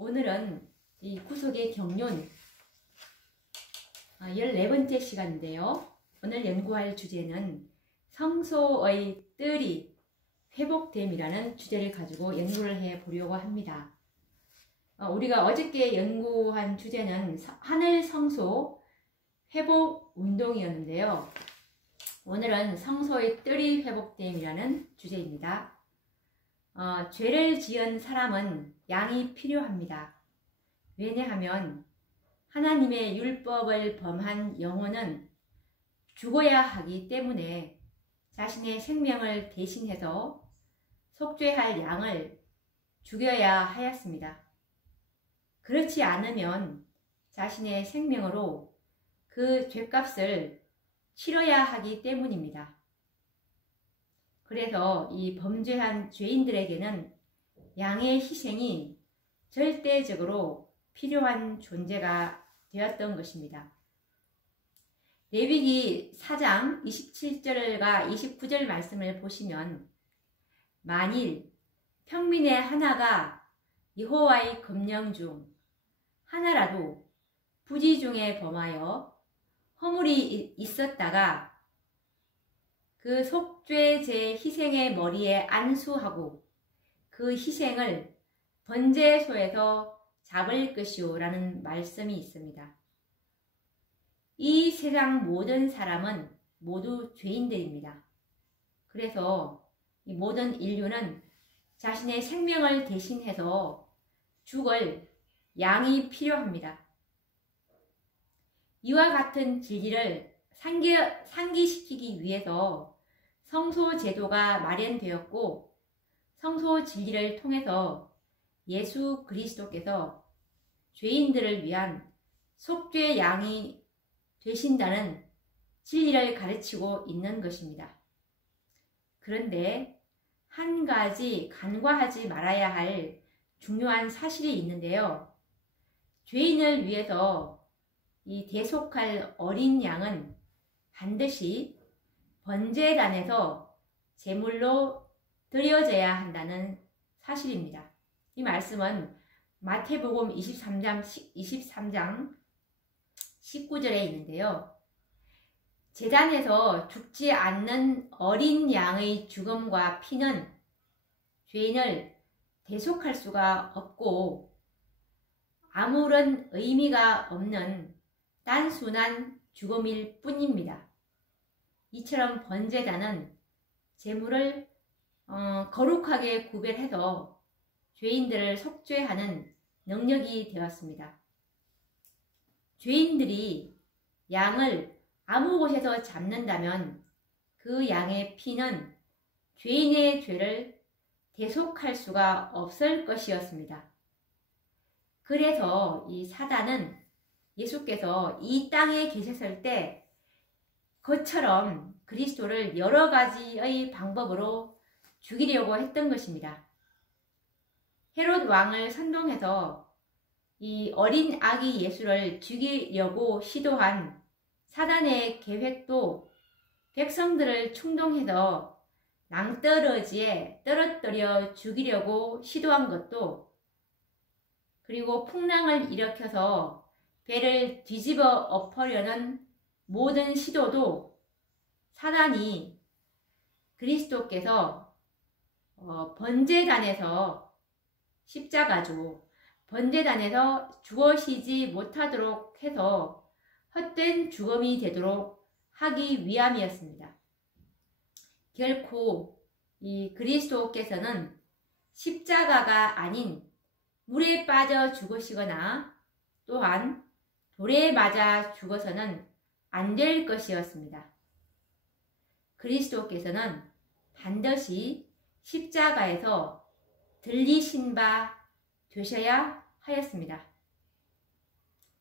오늘은 이 구속의 경륜 14번째 시간인데요. 오늘 연구할 주제는 성소의 뜰이 회복됨이라는 주제를 가지고 연구를 해 보려고 합니다. 우리가 어저께 연구한 주제는 하늘 성소 회복 운동이었는데요. 오늘은 성소의 뜰이 회복됨이라는 주제입니다. 죄를 지은 사람은 양이 필요합니다. 왜냐하면 하나님의 율법을 범한 영혼은 죽어야 하기 때문에 자신의 생명을 대신해서 속죄할 양을 죽여야 하였습니다. 그렇지 않으면 자신의 생명으로 그 죄값을 치러야 하기 때문입니다. 그래서 이 범죄한 죄인들에게는 양의 희생이 절대적으로 필요한 존재가 되었던 것입니다. 레위기 4장 27절과 29절 말씀을 보시면 만일 평민의 하나가 여호와의 금령 중 하나라도 부지 중에 범하여 허물이 있었다가 그 속죄제 희생의 머리에 안수하고 그 희생을 번제소에서 잡을 것이오 라는 말씀이 있습니다. 이 세상 모든 사람은 모두 죄인들입니다. 그래서 이 모든 인류는 자신의 생명을 대신해서 죽을 양이 필요합니다. 이와 같은 진리를 상기시키기 위해서 성소 제도가 마련되었고 성소 진리를 통해서 예수 그리스도께서 죄인들을 위한 속죄 양이 되신다는 진리를 가르치고 있는 것입니다. 그런데 한 가지 간과하지 말아야 할 중요한 사실이 있는데요. 죄인을 위해서 이 대속할 어린 양은 반드시 번제단에서 제물로 드려져야 한다는 사실입니다. 이 말씀은 마태복음 23장 19절에 있는데요. 제단에서 죽지 않는 어린 양의 죽음과 피는 죄인을 대속할 수가 없고 아무런 의미가 없는 단순한 죽음일 뿐입니다. 이처럼 번제단은 제물을 거룩하게 구별해서 죄인들을 속죄하는 능력이 되었습니다. 죄인들이 양을 아무 곳에서 잡는다면 그 양의 피는 죄인의 죄를 대속할 수가 없을 것이었습니다. 그래서 이 사단은 예수께서 이 땅에 계셨을 때 그처럼 그리스도를 여러 가지의 방법으로 죽이려고 했던 것입니다. 헤롯 왕을 선동해서 이 어린 아기 예수를 죽이려고 시도한 사단의 계획도 백성들을 충동해서 낭떠러지에 떨어뜨려 죽이려고 시도한 것도 그리고 풍랑을 일으켜서 배를 뒤집어 엎으려는 모든 시도도 사단이 그리스도께서 번제단에서 십자가죠. 번제단에서 죽으시지 못하도록 해서 헛된 죽음이 되도록 하기 위함이었습니다. 결코 이 그리스도께서는 십자가가 아닌 물에 빠져 죽으시거나 또한 돌에 맞아 죽어서는 안 될 것이었습니다. 그리스도께서는 반드시 십자가에서 들리신 바 되셔야 하였습니다.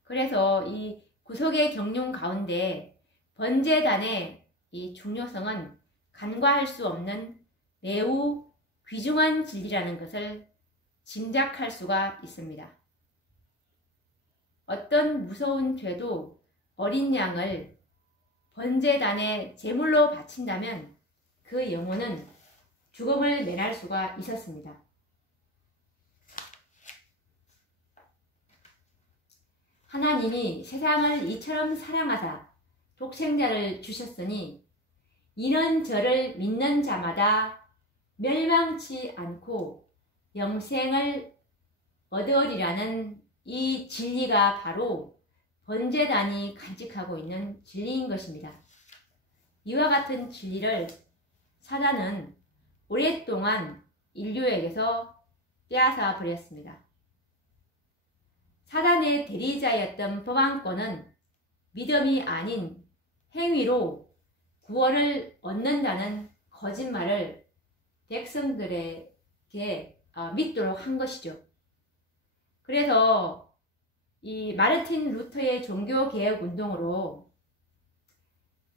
그래서 이 구속의 경륜 가운데 번제단의 이 중요성은 간과할 수 없는 매우 귀중한 진리라는 것을 짐작할 수가 있습니다. 어떤 무서운 죄도 어린 양을 번제단에 제물로 바친다면 그 영혼은 죽음을 면할 수가 있었습니다. 하나님이 세상을 이처럼 사랑하사 독생자를 주셨으니 이는 저를 믿는 자마다 멸망치 않고 영생을 얻으리라는 이 진리가 바로 번제단이 간직하고 있는 진리인 것입니다. 이와 같은 진리를 사단은 오랫동안 인류에게서 빼앗아 버렸습니다. 사단의 대리자였던 법안권은 믿음이 아닌 행위로 구원을 얻는다는 거짓말을 백성들에게 믿도록 한 것이죠. 그래서 이 마르틴 루터의 종교개혁 운동으로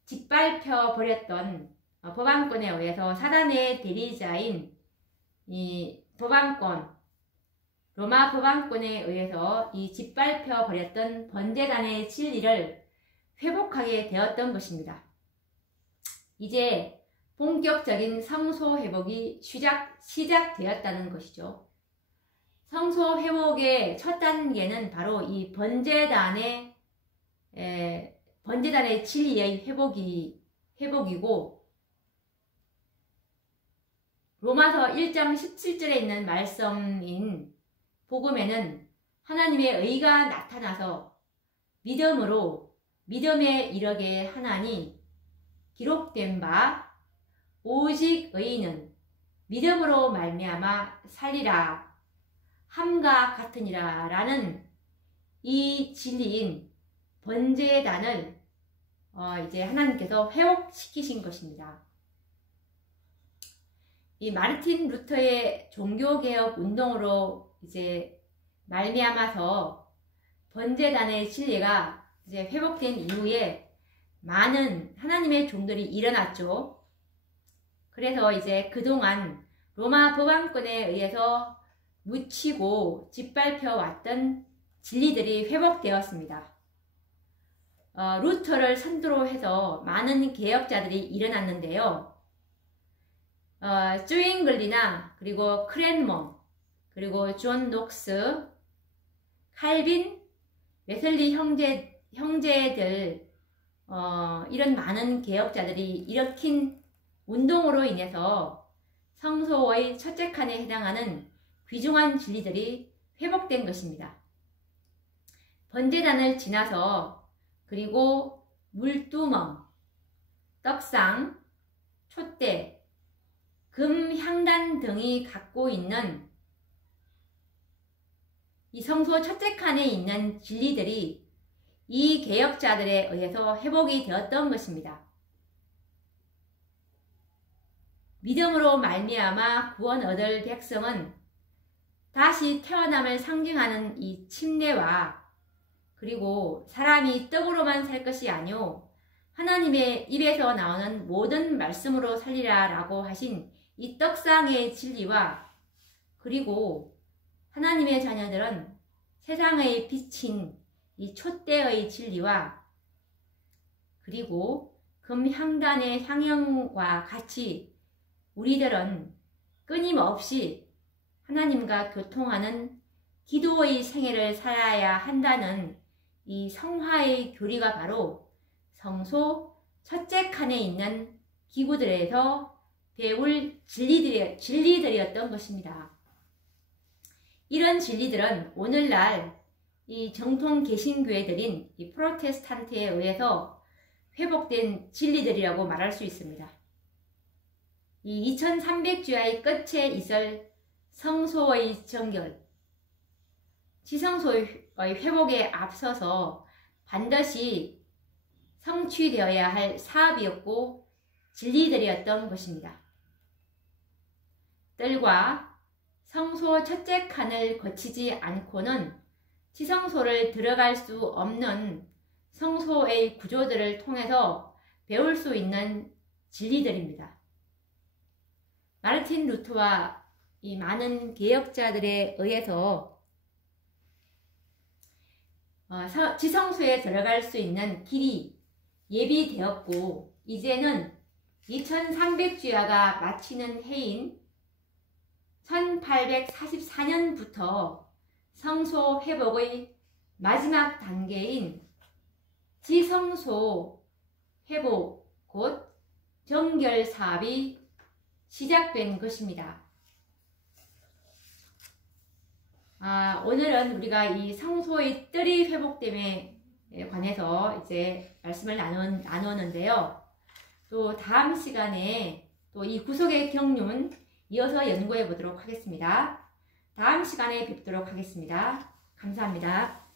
짓밟혀 버렸던 법안권에 의해서 사단의 대리자인 이 법안권, 로마 법안권에 의해서 이 짓밟혀 버렸던 번제단의 진리를 회복하게 되었던 것입니다. 이제 본격적인 성소 회복이 시작되었다는 것이죠. 성소 회복의 첫 단계는 바로 이 번제단의 진리의 회복이고, 로마서 1장 17절에 있는 말씀인 복음에는 하나님의 의가 나타나서 믿음으로 믿음에 이르게 하나니 기록된 바 오직 의인은 믿음으로 말미암아 살리라 함과 같으니라 라는 이 진리인 번제단을 이제 하나님께서 회복시키신 것입니다. 이 마르틴 루터의 종교개혁 운동으로 이제 말미암아서 번제단의 진리가 이제 회복된 이후에 많은 하나님의 종들이 일어났죠. 그래서 이제 그동안 로마 법안권에 의해서 묻히고 짓밟혀 왔던 진리들이 회복되었습니다. 루터를 선두로 해서 많은 개혁자들이 일어났는데요. 쭈잉글리나 그리고 크랜머, 그리고 존 녹스, 칼빈, 웨슬리 형제들 이런 많은 개혁자들이 일으킨 운동으로 인해서 성소의 첫째 칸에 해당하는 귀중한 진리들이 회복된 것입니다. 번제단을 지나서 그리고 물두멍, 떡상, 촛대, 금 향단 등이 갖고 있는 이 성소 첫째 칸에 있는 진리들이 이 개혁자들에 의해서 회복이 되었던 것입니다. 믿음으로 말미암아 구원 얻을 백성은 다시 태어남을 상징하는 이 침례와 그리고 사람이 떡으로만 살 것이 아니오 하나님의 입에서 나오는 모든 말씀으로 살리라 라고 하신 이 떡상의 진리와 그리고 하나님의 자녀들은 세상의 빛인 이 촛대의 진리와 그리고 금향단의 향연과 같이 우리들은 끊임없이 하나님과 교통하는 기도의 생애를 살아야 한다는 이 성화의 교리가 바로 성소 첫째 칸에 있는 기구들에서 배울 진리들이었던 것입니다. 이런 진리들은 오늘날 이 정통 개신교회들인 이 프로테스탄트에 의해서 회복된 진리들이라고 말할 수 있습니다. 이 2300주야의 끝에 있을 성소의 정결, 지성소의 회복에 앞서서 반드시 성취되어야 할 사업이었고 진리들이었던 것입니다. 뜰과 성소 첫째 칸을 거치지 않고는 지성소를 들어갈 수 없는 성소의 구조들을 통해서 배울 수 있는 진리들입니다. 마르틴 루터와 이 많은 개혁자들에 의해서 지성소에 들어갈 수 있는 길이 예비되었고 이제는 2300주야가 마치는 해인 1844년부터 성소 회복의 마지막 단계인 지성소 회복 곧 정결 사업이 시작된 것입니다. 오늘은 우리가 이 성소의 뜰이 회복됨에 관해서 이제 말씀을 나누었는데요. 또 다음 시간에 또 이 구속의 경륜 이어서 연구해 보도록 하겠습니다. 다음 시간에 뵙도록 하겠습니다. 감사합니다.